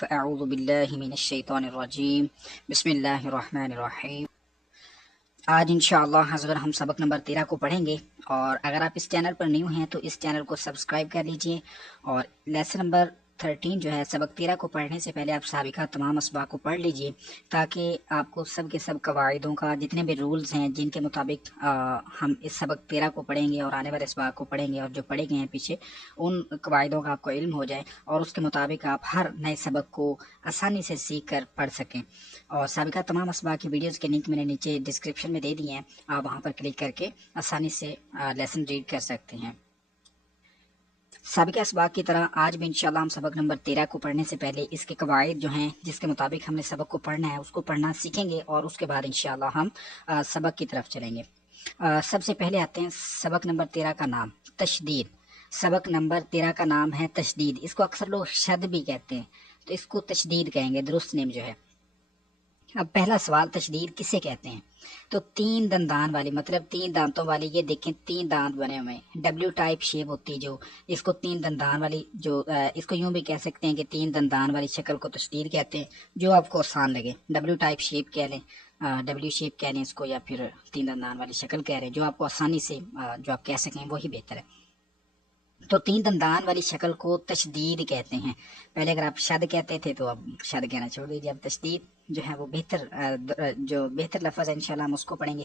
فاعوذ باللہ من الشیطان الرجیم بسم اللہ الرحمن الرحیم۔ آج انشاءاللہ حضرت ہم سبق نمبر 13 کو پڑھیں گے، اور اگر آپ اس چینل پر نیو ہیں تو اس چینل کو سبسکرائب کر لیجئے، اور لیسن نمبر 13 جو ہے سبق 13 کو پڑھنے سے پہلے آپ سابقہ تمام اسباق کو پڑھ لیجئے، تاکہ آپ کو سب کے سب قواعدوں کا جتنے بھی رولز ہیں جن کے مطابق ہم اس سبق 13 کو پڑھیں گے اور آنے والے اسباق کو پڑھیں گے اور جو پڑھے گئے ہیں پیچھے، ان قواعدوں کا آپ کو علم ہو جائے اور اس کے مطابق آپ ہر نئے سبق کو آسانی سے سیکھ کر پڑھ سکیں۔ اور سابقہ تمام اسباق کی ویڈیوز کے لنک میں نے نیچے ڈسکرپشن میں دے دی ہیں، آپ وہاں پر کلک کر کے آسانی سے لیسن ریڈ کر سکتے ہیں۔ سابقہ اسباق کی طرح آج بھی انشاءاللہ ہم سبق نمبر 13 کو پڑھنے سے پہلے اس کے قواعد جو ہیں جس کے مطابق ہم نے سبق کو پڑھنا ہے اس کو پڑھنا سیکھیں گے، اور اس کے بعد انشاءاللہ ہم سبق کی طرف چلیں گے۔ سب سے پہلے آتے ہیں سبق نمبر 13 کا نام تشدید۔ سبق نمبر 13 کا نام ہے تشدید، اس کو اکثر لوگ شد بھی کہتے ہیں، تو اس کو تشدید کہیں گے، درست نیم جو ہے۔ اب پہلا سوال، تشدید کسے کہتے ہیں؟ تو تین دندان والی، مطلب تین دانتوں والی، یہ دیکھیں تین دانت بنے ہوئے ہیں، ڈبلیو ٹائپ شیپ ہوتی جو، اس کو تین دندان والی جو اس کو یوں بھی کہہ سکتے ہیں کہ تین دندان والی شکل کو تشدید کہتے ہیں، جو آپ کو آسان لگے، ڈبلیو ٹائپ شیپ کہہ لیں، ڈبلیو شیپ کہہ لیں اس کو، یا پھر تین دندان والی شکل کہہ رہے ہیں، جو آپ کو آسانی سے جو آپ کہہ سکیں وہی بہتر ہے۔ تو تین دندان والی شکل کو تشدید کہتے ہیں۔ پہلے اگر آپ شد کہتے تھے تو اب شد کہنا چھوڑ دیجیے، اب تشدید جو ہے وہ بہتر لفظ ہے، انشاءاللہ ہم اس کو پڑھیں گے۔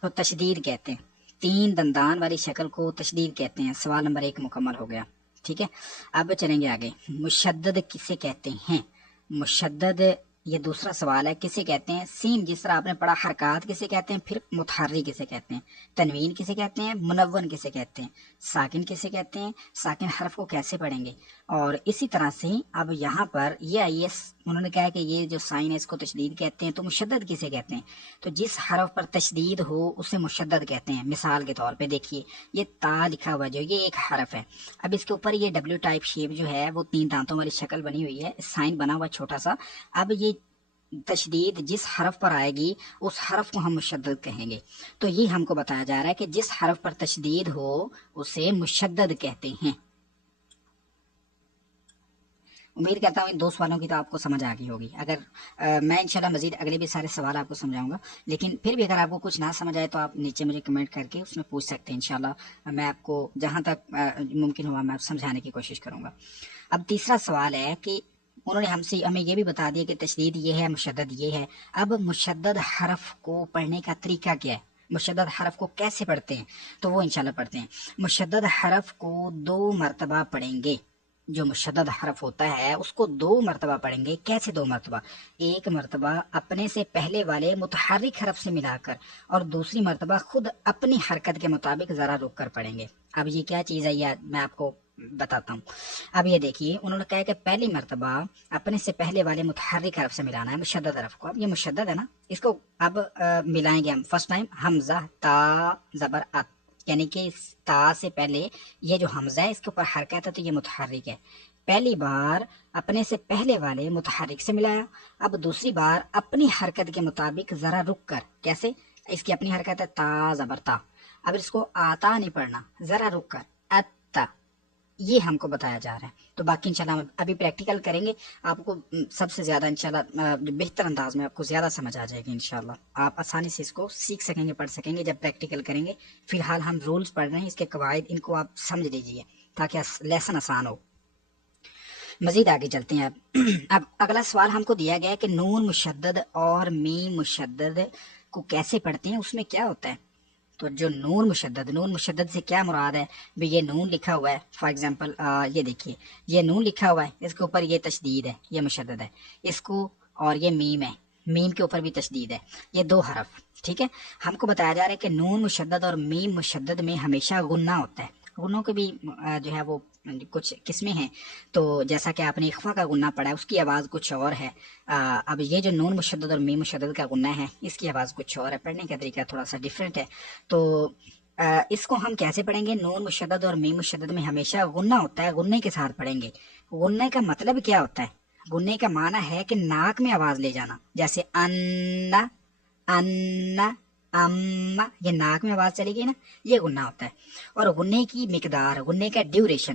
تو تشدید کہتے ہیں، تین دندان والی شکل کو تشدید کہتے ہیں۔ سوال نمبر 1 مکمل ہو گیا، ٹھیک ہے۔ اب چلیں گے آگے، مشدد کسے کہتے ہیں؟ مشدد یہ دوسرا سوال ہے، کسے کہتے ہیں؟ سین جس طرح آپ نے پڑھا، حرکات کسے کہتے ہیں، پھر متحرک کسے کہتے ہیں، تنوین کسے کہتے ہیں، منون کسے کہتے ہیں، ساکن کسے کہتے ہیں، ساکن حرف کو کیسے پڑھیں گے، اور اسی طرح سے اب یہاں پر یہ آئی ایس انہوں نے کہا کہ یہ جو سائن ہے اس کو تشدید کہتے ہیں، تو مشدد کسے کہتے ہیں؟ تو جس حرف پر تشدید ہو اسے مشدد کہتے ہیں۔ مثال کے طور پہ دیکھیے، یہ تا لکھا ہوا جو، یہ ایک حرف ہے، اب اس کے اوپر یہ ڈبلیو ٹائپ شیپ جو ہے وہ تین دانتوں والی شکل بنی ہوئی ہے، سائن بنا ہوا چھوٹا سا، اب یہ تشدید جس حرف پر آئے گی اس حرف کو ہم مشدد کہیں گے۔ تو یہ ہم کو بتایا جا رہا ہے کہ جس حرف پر تشدید ہو اسے مشدد کہتے ہیں۔ امید کرتا ہوں ان 2 سوالوں کی تو آپ کو سمجھ آ گئی ہوگی۔ اگر میں انشاءاللہ مزید اگلے بھی سارے سوال آپ کو سمجھاؤں گا، لیکن پھر بھی اگر آپ کو کچھ نہ سمجھ آئے تو آپ نیچے مجھے کمنٹ کر کے اس میں پوچھ سکتے ہیں، انشاءاللہ میں آپ کو جہاں تک ممکن ہوا میں سمجھانے کی کوشش کروں گا۔ اب تیسرا سوال ہے کہ انہوں نے ہمیں یہ بھی بتا دیا کہ تشدید یہ ہے، مشدد یہ ہے۔ اب مشدد حرف کو پڑھنے کا طریقہ کیا ہے، مشدد حرف کو کیسے پڑھتے ہیں، تو وہ انشاءاللہ پڑھتے ہیں۔ مشدد حرف کو 2 مرتبہ پڑھیں گے، جو مشدد حرف ہوتا ہے اس کو 2 مرتبہ پڑھیں گے۔ کیسے 2 مرتبہ؟ ایک مرتبہ اپنے سے پہلے والے متحرک حرف سے ملا کر، اور دوسری مرتبہ خود اپنی حرکت کے مطابق ذرا رک کر پڑھیں گے۔ اب یہ کیا چیز ہے یہ میں آپ کو بتاتا ہوں۔ اب یہ دیکھیے، انہوں نے کہا کہ پہلی مرتبہ اپنے سے پہلے والے متحرک حرف سے ملانا ہے مشدد حرف کو۔ اب یہ مشدد ہے نا، اس کو اب ملائیں گے ہم۔ فرسٹ ٹائم حمزہ تا زبر ات، یعنی کہ تا سے پہلے یہ جو حمزہ ہے اس کے اوپر حرکت ہے تو یہ متحرک ہے۔ پہلی بار اپنے سے پہلے والے متحرک سے ملایا، اب دوسری بار اپنی حرکت کے مطابق ذرا رک کر، کیسے؟ اس کی اپنی حرکت ہے تا زبر تا، اب اس کو آتا نہیں پڑھنا، ذرا رک کر اتا، یہ ہم کو بتایا جا رہا ہے۔ تو باقی انشاءاللہ ہم ابھی پریکٹیکل کریں گے، آپ کو سب سے زیادہ انشاءاللہ بہتر انداز میں آپ کو زیادہ سمجھ آ جائے گی انشاءاللہ، آپ آسانی سے اس کو سیکھ سکیں گے، پڑھ سکیں گے جب پریکٹیکل کریں گے۔ فی الحال ہم رولز پڑھ رہے ہیں، اس کے قواعد ان کو آپ سمجھ لیجئے تاکہ لیسن آسان ہو۔ مزید آگے چلتے ہیں۔ اب اگلا سوال ہم کو دیا گیا ہے کہ نون مشدد اور میم مشدد کو کیسے پڑھتے ہیں، اس میں کیا ہوتا ہے؟ تو جو نون مشدد سے کیا مراد ہے؟ بھی یہ نون لکھا ہوا ہے، فار ایگزامپل یہ دیکھیے، یہ نون لکھا ہوا ہے، اس کے اوپر یہ تشدید ہے، یہ مشدد ہے، اس کو، اور یہ میم ہے، میم کے اوپر بھی تشدید ہے، یہ 2 حرف، ٹھیک ہے۔ ہم کو بتایا جا رہا ہے کہ نون مشدد اور میم مشدد میں ہمیشہ غنہ ہوتا ہے۔ غنوں کے بھی جو ہے وہ کچھ قسمیں ہیں، تو جیسا کہ آپ نے اخفا کا غنہ پڑھا ہے اس کی آواز کچھ اور ہے۔ اب یہ جو نون مشدد اور میم مشدد کا غنہ ہے اس کی آواز کچھ اور ہے، پڑھنے کا طریقہ تھوڑا سا ڈیفرنٹ ہے۔ تو اس کو ہم کیسے پڑھیں گے؟ نون مشدد اور میم مشدد میں ہمیشہ غنہ ہوتا ہے، غنے کے ساتھ پڑھیں گے۔ غنے کا مطلب کیا ہوتا ہے؟ غنے کا معنی ہے کہ ناک میں آواز لے جانا، جیسے ان ان اما، یہ ناک میں آواز چلے گی نا، یہ غنہ ہوتا ہے۔ اور غنے کی مقدار، غنے کا ڈیوریشن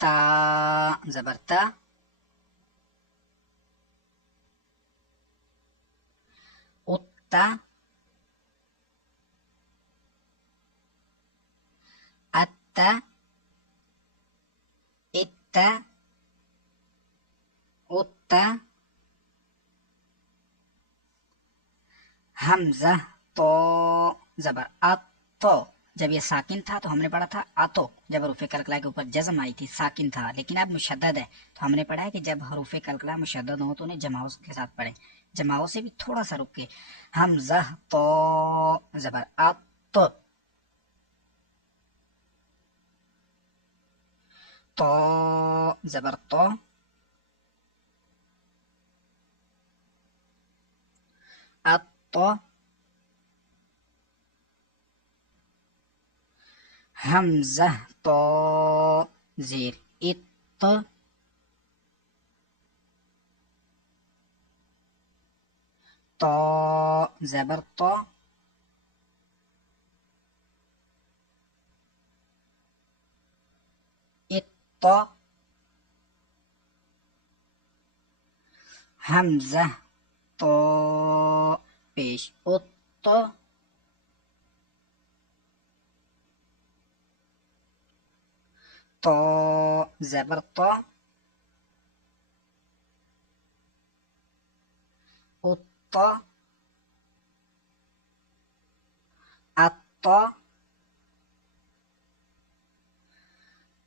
تا زبر تا، اتا، اتا، اتا، اتا، حمزہ تو زبر ات تو، جب یہ ساکن تھا تو ہم نے پڑھا تھا اتو، جب حروف کلکلا کے اوپر جزم آئی تھی ساکن تھا، لیکن اب مشدد ہے تو ہم نے پڑھا ہے کہ جب حروف کلکلا مشدد ہو تو انہیں جماؤ کے ساتھ پڑھیں، جماؤ سے بھی تھوڑا سا رک کے، حمزہ تو زبر ات تو زبر تو، اتو، حمزہ تو زیر ات، تو زبر تو، ات، حمزہ تو پیش ات، تو زبر تو، ات، ات،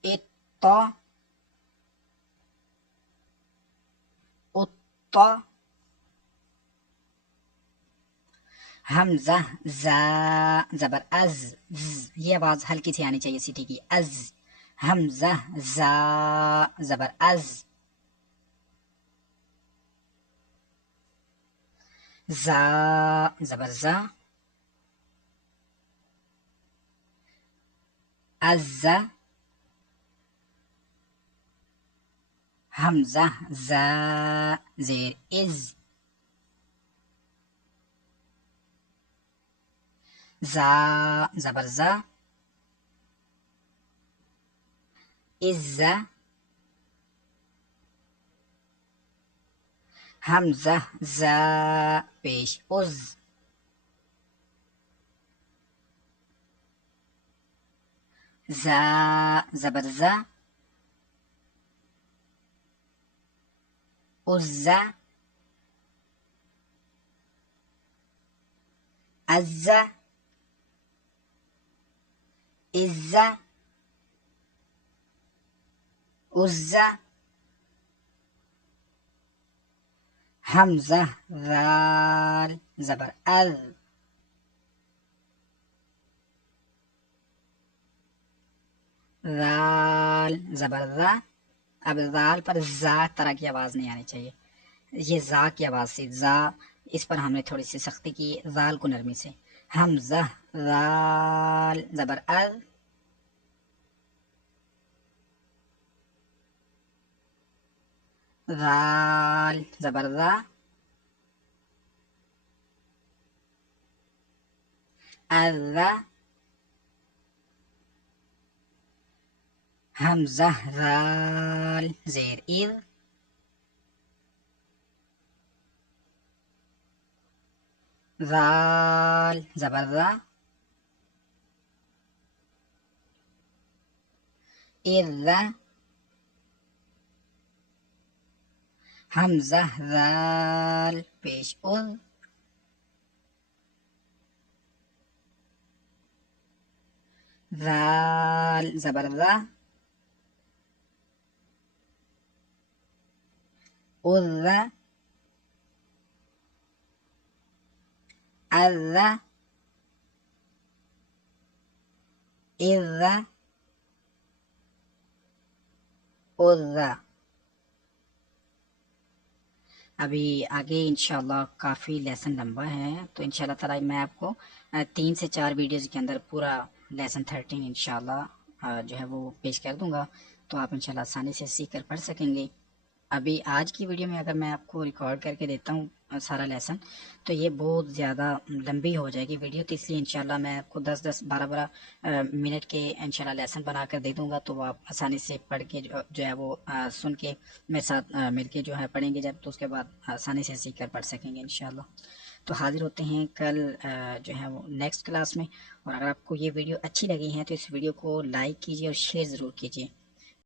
ات، ات، حمزہ زا زبر از، یہ آواز ہلکی سی آنی چاہیے سیٹی کی، از، حمزہ زا زبر از، زا زبر زا، از، حمزہ زا زیر از، زا زبر زا، از، حمزہ زا پیش از، زا زبر زا، عزا، عزا، عزا، عزا، حمزہ ذال زبر اذ، ذال زبر ذا، اب ذال پر زا طرح کی آواز نہیں آنی چاہیے، یہ زا کی آواز سے زا، اس پر ہم نے تھوڑی سی سختی کی، ذال کو نرمی سے، حمزہ ذال زبر اذ، ذال زبر ذا، اذا، حمزہ ذال زیر اذ، ذال زبر ذا، اذا، حمزہ ذال پیش اذ، ذال زبر ذا، اذا، اذا، اذا، اذا۔ ابھی آگے انشاءاللہ کافی لیسن لمبا ہے، تو انشاءاللہ تعالی میں آپ کو 3 سے 4 ویڈیوز کے اندر پورا لیسن 13 انشاءاللہ جو ہے وہ پیش کر دوں گا، تو آپ انشاءاللہ آسانی سے سیکھ کر پڑھ سکیں گے۔ ابھی آج کی ویڈیو میں اگر میں آپ کو ریکارڈ کر کے دیتا ہوں سارا لیسن، تو یہ بہت زیادہ لمبی ہو جائے گی ویڈیو، تو اس لیے انشاءاللہ میں آپ کو 10-12 منٹ کے انشاءاللہ لیسن بنا کر دے دوں گا، تو وہ آپ آسانی سے پڑھ کے جو ہے وہ سن کے میرے ساتھ مل کے جو ہے پڑھیں گے جب، تو اس کے بعد آسانی سے سیکھ کر پڑھ سکیں گے انشاءاللہ۔ تو حاضر ہوتے ہیں کل جو ہے وہ نیکسٹ کلاس میں، اور اگر آپ کو یہ ویڈیو اچھی لگی ہے تو اس ویڈیو کو لائک کیجیے اور شیئر ضرور کیجیے۔